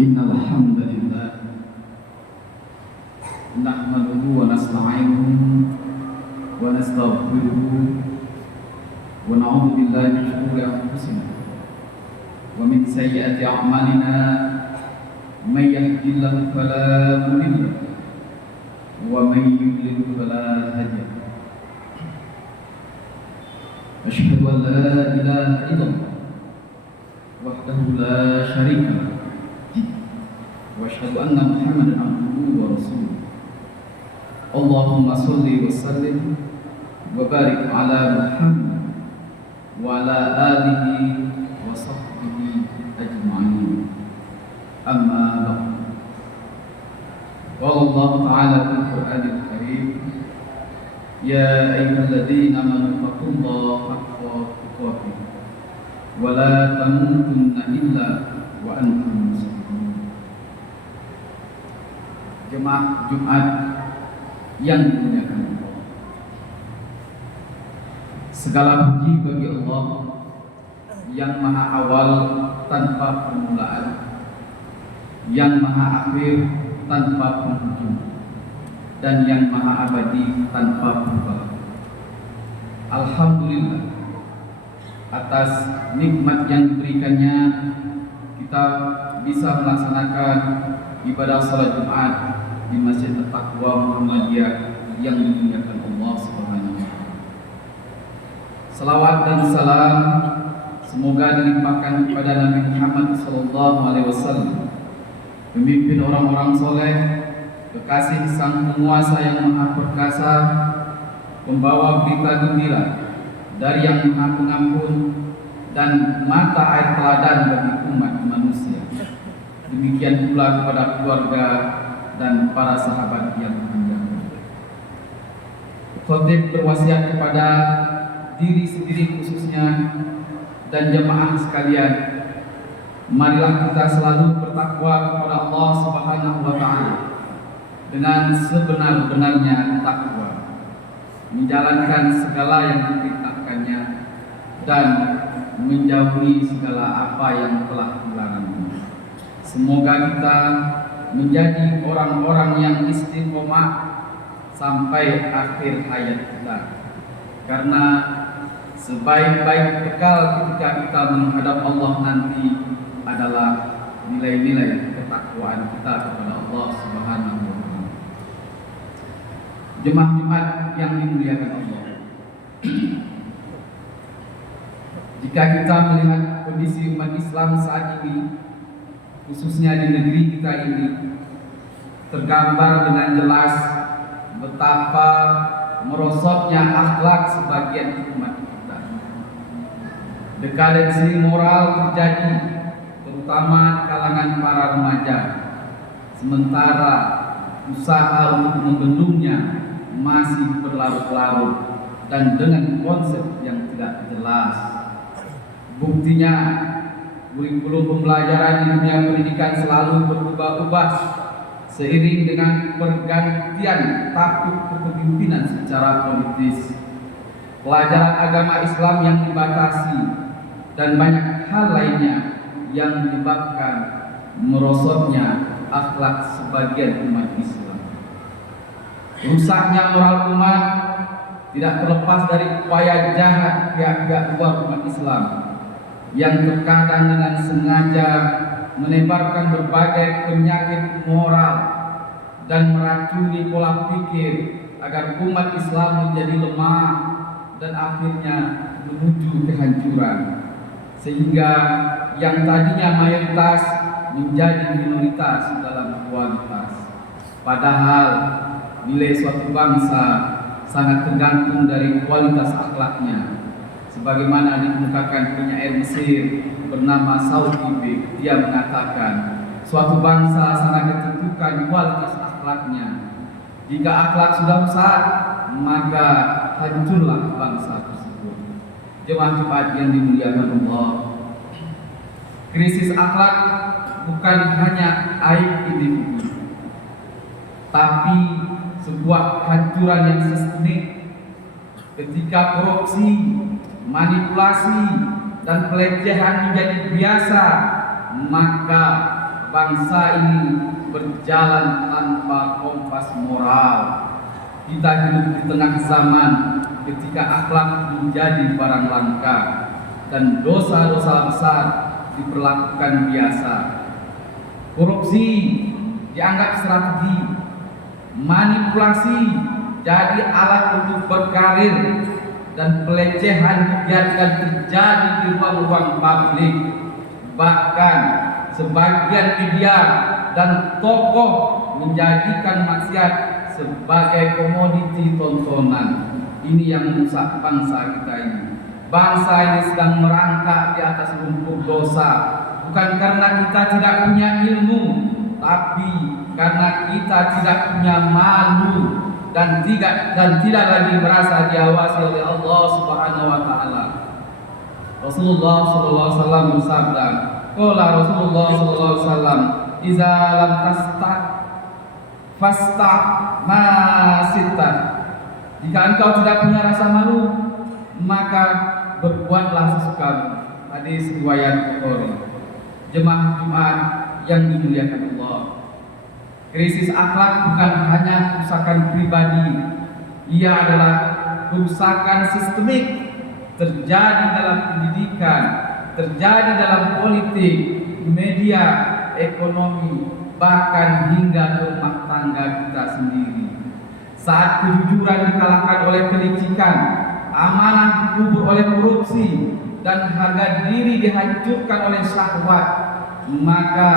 إن الحمد لله نحمده ونستعينه ونستغفره ونعوذ بالله من شرور أنفسنا ومن سيئات أعمالنا من يهد الله فلا مضل له ومن يضلل فلا هادي له أشهد أن لا إله إلا الله وحده لا شريك له وأشهد أن محمدا عبده ورسوله اللهم صل وسلم وبارك على محمد وعلى آله وصحبه أجمعين أما بعد قال الله تعالى في القرآن الكريم يا أيها الذين آمنوا اتقوا الله حق تقاته ولا تموتن إلا وأنتم مسلمون. Jemaah Jumat yang dimuliakan Allah, segala puji bagi Allah yang maha awal tanpa permulaan, yang maha akhir tanpa penghujung, dan yang maha abadi tanpa perubahan. Alhamdulillah atas nikmat yang diberikannya kita bisa melaksanakan ibadah salat Jumat di Masjid At-Taqwa Muhammadiyah yang dimuliakan Allah Subhanahu wa taala. Salawat dan salam semoga dilimpahkan kepada Nabi Muhammad sallallahu alaihi wasallam, pemimpin orang-orang soleh, kekasih sang penguasa yang maha perkasa, pembawa berita gembira dari yang maha pengampun dan mata air teladan bagi umat manusia. Demikian pula kepada keluarga dan para sahabat yang menjaga. Khotib berwasiat kepada diri sendiri khususnya dan jemaah sekalian, marilah kita selalu bertakwa kepada Allah Subhanahu wa taala dengan sebenar-benarnya takwa, menjalankan segala yang diperintahkannya dan menjauhi segala apa yang telah dilarangnya. Semoga kita menjadi orang-orang yang istiqomah sampai akhir hayat kita, karena sebaik-baik bekal ketika kita menghadap Allah nanti adalah nilai-nilai ketakwaan kita kepada Allah Subhanahu wa taala. Jemaah Jumat yang dimuliakan Allah, jika kita melihat kondisi umat Islam saat ini, khususnya di negeri kita ini, tergambar dengan jelas betapa merosotnya akhlak sebagian umat kita. Dekadensi moral terjadi terutama di kalangan para remaja, sementara usaha untuk membendungnya masih berlarut-larut dan dengan konsep yang tidak jelas. Buktinya, kurikulum pembelajaran di dunia pendidikan selalu berubah-ubah seiring dengan pergantian taktib kepemimpinan secara politis, pelajaran agama Islam yang dibatasi, dan banyak hal lainnya yang menyebabkan merosotnya akhlak sebagian umat Islam. Rusaknya moral umat tidak terlepas dari upaya jahat pihak-pihak luar umat Islam yang terkadang dengan sengaja menebarkan berbagai penyakit moral dan meracuni pola pikir agar umat Islam menjadi lemah dan akhirnya menuju kehancuran, sehingga yang tadinya mayoritas menjadi minoritas dalam kualitas. Padahal nilai suatu bangsa sangat tergantung dari kualitas akhlaknya. Sebagaimana dikemukakan penyair Mesir bernama Saudi, dia mengatakan suatu bangsa sangat ditentukan kualitas akhlaknya. Jika akhlak sudah rusak, maka hancurlah bangsa tersebut. Jemaah Jumat yang dimuliakan Allah, krisis akhlak bukan hanya aib individu, tapi sebuah hancuran yang sistemik. Ketika korupsi, manipulasi, dan pelecehan menjadi biasa, maka bangsa ini berjalan tanpa kompas moral. Kita hidup di tengah zaman ketika akhlak menjadi barang langka dan dosa-dosa besar diperlakukan biasa. Korupsi dianggap strategi, manipulasi jadi alat untuk berkarir, dan pelecehan dibiarkan terjadi di ruang-ruang publik. Bahkan sebagian media dan tokoh menjadikan maksiat sebagai komoditi tontonan. Ini yang merusak bangsa kita ini. Bangsa ini sedang merangkak di atas lumpur dosa, bukan karena kita tidak punya ilmu, tapi karena kita tidak punya malu dan tidak lagi merasa diawasi oleh Allah Subhanahu wa taala. Rasulullah sallallahu alaihi wasallam bersabda, qala Rasulullah sallallahu alaihi wasallam, "Idza lam tasta fasta ma sitta." Jika engkau tidak punya rasa malu, maka berbuatlah sesukamu. Hadis riwayat Bukhari. Jemaah Jumat yang dimuliakan Allah, krisis akhlak bukan hanya kerusakan pribadi, ia adalah kerusakan sistemik, terjadi dalam pendidikan, terjadi dalam politik, media, ekonomi, bahkan hingga rumah tangga kita sendiri. Saat kejujuran dikalahkan oleh kelicikan, amanah dikubur oleh korupsi, dan harga diri dihancurkan oleh syahwat, maka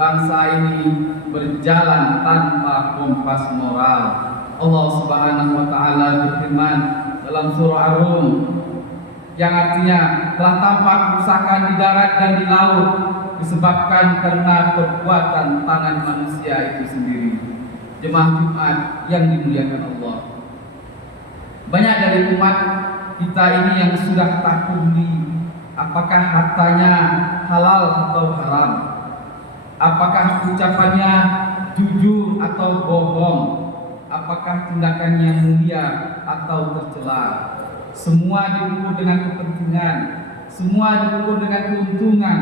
bangsa ini berjalan tanpa kompas moral. Allah Subhanahu wa taala berfirman dalam surah Ar-Rum yang artinya telah tampak kerusakan di darat dan di laut disebabkan karena perbuatan tangan manusia itu sendiri. Jemaah Jumat yang dimuliakan Allah, banyak dari umat kita ini yang sudah tak peduli apakah hartanya halal atau haram, apakah ucapannya jujur atau bohong, apakah tindakannya mulia atau tercela. Semua diukur dengan kepentingan, semua diukur dengan keuntungan,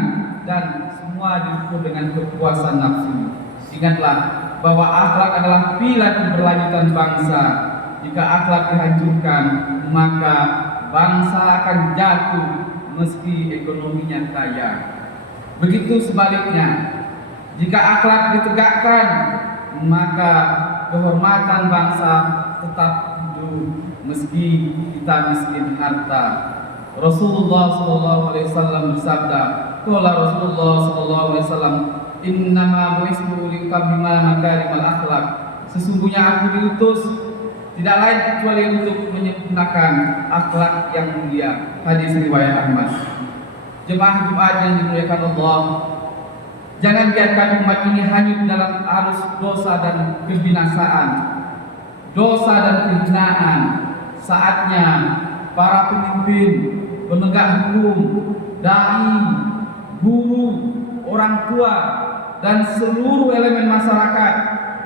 dan semua diukur dengan kepuasan nafsu. Ingatlah bahwa akhlak adalah pilar keberlanjutan bangsa. Jika akhlak dihancurkan, maka bangsa akan jatuh meski ekonominya kaya. Begitu sebaliknya, jika akhlak ditegakkan, maka kehormatan bangsa tetap hidup meski kita miskin harta. Rasulullah SAW bersabda, qala Rasulullah SAW, "Innama bu'istu liutammima makarimal akhlak." Sesungguhnya aku diutus tidak lain kecuali untuk menyempurnakan akhlak yang mulia. Hadis riwayat Ahmad. Jemaah Jumat yang dimuliakan Allah, jangan biarkan umat ini hanyut dalam arus dosa dan kebinasaan, dosa dan kehinaan. Saatnya para pemimpin, penegak hukum, dai, guru, orang tua, dan seluruh elemen masyarakat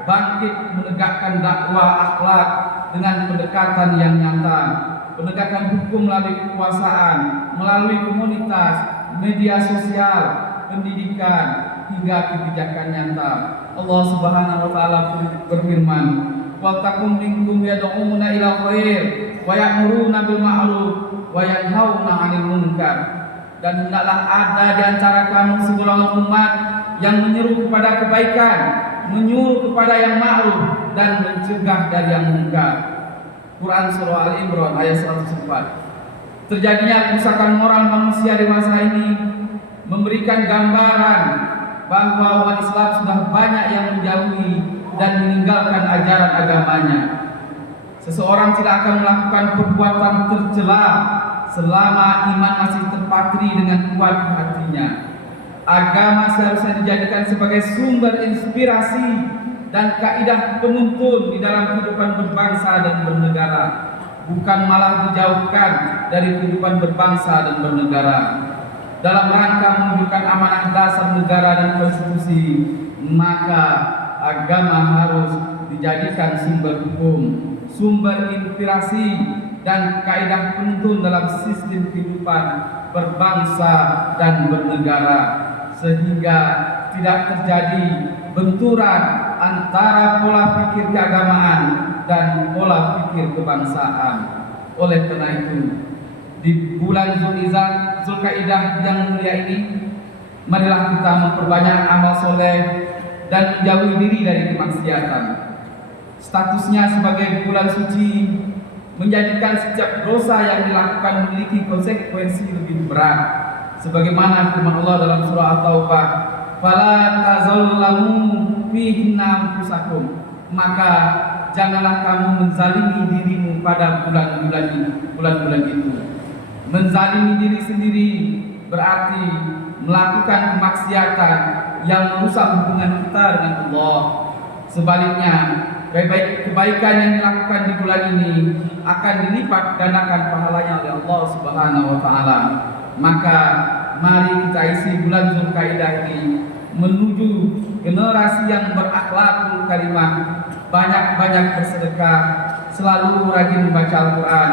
bangkit menegakkan dakwah akhlak dengan pendekatan yang nyata, penegakan hukum melalui kekuasaan, melalui komunitas, media sosial, pendidikan, hingga kebijakan nyata. Allah Subhanahu wa taala berfirman, "Wa takum minkum yad'una ila khair wa ya'muruna bil ma'ruf wa yanhauna 'anil munkar." Dan hendaklah ada di antara kamu segolongan umat yang menyeru kepada kebaikan, menyuruh kepada yang ma'ruf, dan mencegah dari yang munkar. Quran Surah Al-Imran ayat 104. Terjadinya kerusakan moral manusia di masa ini memberikan gambaran bahwa umat Islam sudah banyak yang menjauhi dan meninggalkan ajaran agamanya. Seseorang tidak akan melakukan perbuatan tercela selama iman masih terpatri dengan kuat di hatinya. Agama seharusnya dijadikan sebagai sumber inspirasi dan kaidah penuntun di dalam kehidupan berbangsa dan bernegara, bukan malah dijauhkan dari kehidupan berbangsa dan bernegara. Dalam rangka menunjukkan amanah dasar negara dan konstitusi, maka agama harus dijadikan sumber hukum, sumber inspirasi, dan kaidah penuntun dalam sistem kehidupan berbangsa dan bernegara, sehingga tidak terjadi benturan antara pola pikir keagamaan dan pola pikir kebangsaan. Oleh karena itu, di bulan Zulkaidah yang mulia ini, marilah kita memperbanyak amal soleh dan menjauhi diri dari kemaksiatan. Statusnya sebagai bulan suci menjadikan setiap dosa yang dilakukan memiliki konsekuensi lebih berat. Sebagaimana firman Allah dalam surah At-Taubah, "Fala tazallamu fihinna anfusakum." Maka janganlah kamu menzalimi dirimu pada bulan-bulan itu. Menzalimi diri sendiri berarti melakukan kemaksiatan yang merusak hubungan kita dengan Allah. Sebaliknya, kebaikan yang dilakukan di bulan ini akan dilipat gandakan pahalanya oleh Allah Subhanahu wa taala. Maka mari kita isi bulan Zulkaidah ini menuju generasi yang berakhlakul karimah, banyak-banyak bersedekah, selalu rajin membaca Al-Quran,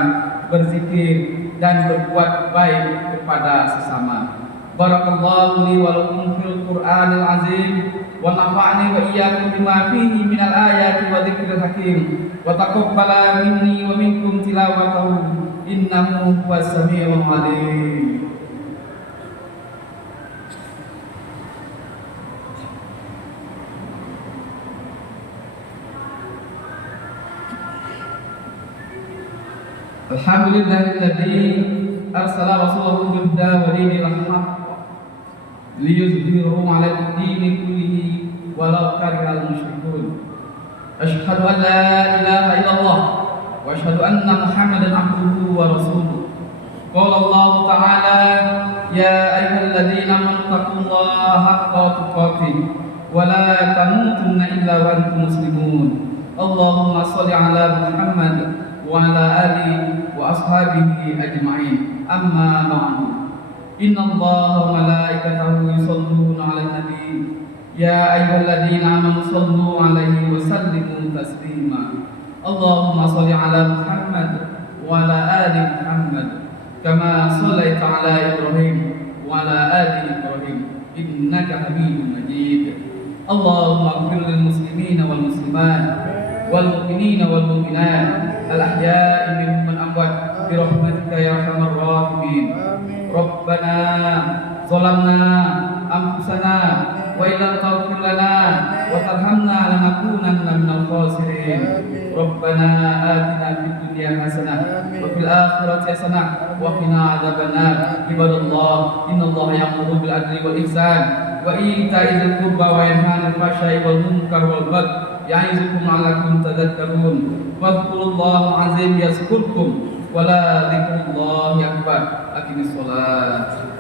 berzikir dan berbuat baik kepada sesama. Barakallahu li wa lakum fil Qur'anil azim wa nafa'ani wa iyyakum bima fihi minal ayati wa dzikril hakim wa taqabbala minni wa minkum tilawatahu innahu huwas samiul alim. Alhamdulillahilladzi arsala rasulahu bil huda wa dinil haqq liyuzhirahu 'alad dini kullihi walau karihal musyrikun. Asyhadu an la ilaha illallah wa asyhadu anna Muhammadan 'abduhu wa rasuluh. Qala Allah ta'ala, ya ayyuhalladzina amanu taqullaha haqqa tuqatih wa la tamutunna illa wa antum muslimun. Allahumma shalli 'ala Muhammad wa ala alihi wa ashabihi ajma'in. Amma ba'du. Inna Allaha wa malaikatahu yusholluna 'alan nabi. Ya ayyuhalladzina amanu shallu 'alaihi wa sallimu taslima. Allahumma shalli 'ala Muhammad wa ala ali Muhammad kama shallaita 'ala Ibrahim wa ala ali Ibrahim innaka Hamidum Majid. Allahumma ighfir lil muslimina wal muslimat wal mu'minina wal mu'minat al-ahya'i minhum wal amwat bi rahmatika ya arhamar rahimin. Rabbana zalamna anfusana wa illam taghfir lana wa tarhamna lanakunanna minal khasirin. Rabbana atina fid dunya hasanah wa fil akhirati hasanah wa qina adzabannar. Ibadallah, innallaha ya'muru bil adli wal ihsan wa ita'i dzil qurba wa yanha 'anil fahsya'i wal munkar wal baghi ya'izukum la'allakum tadhakkarun. Wadhkurullaha 'azim yazkurkum wa la dzikrullahi akbar. Aqimis shalah.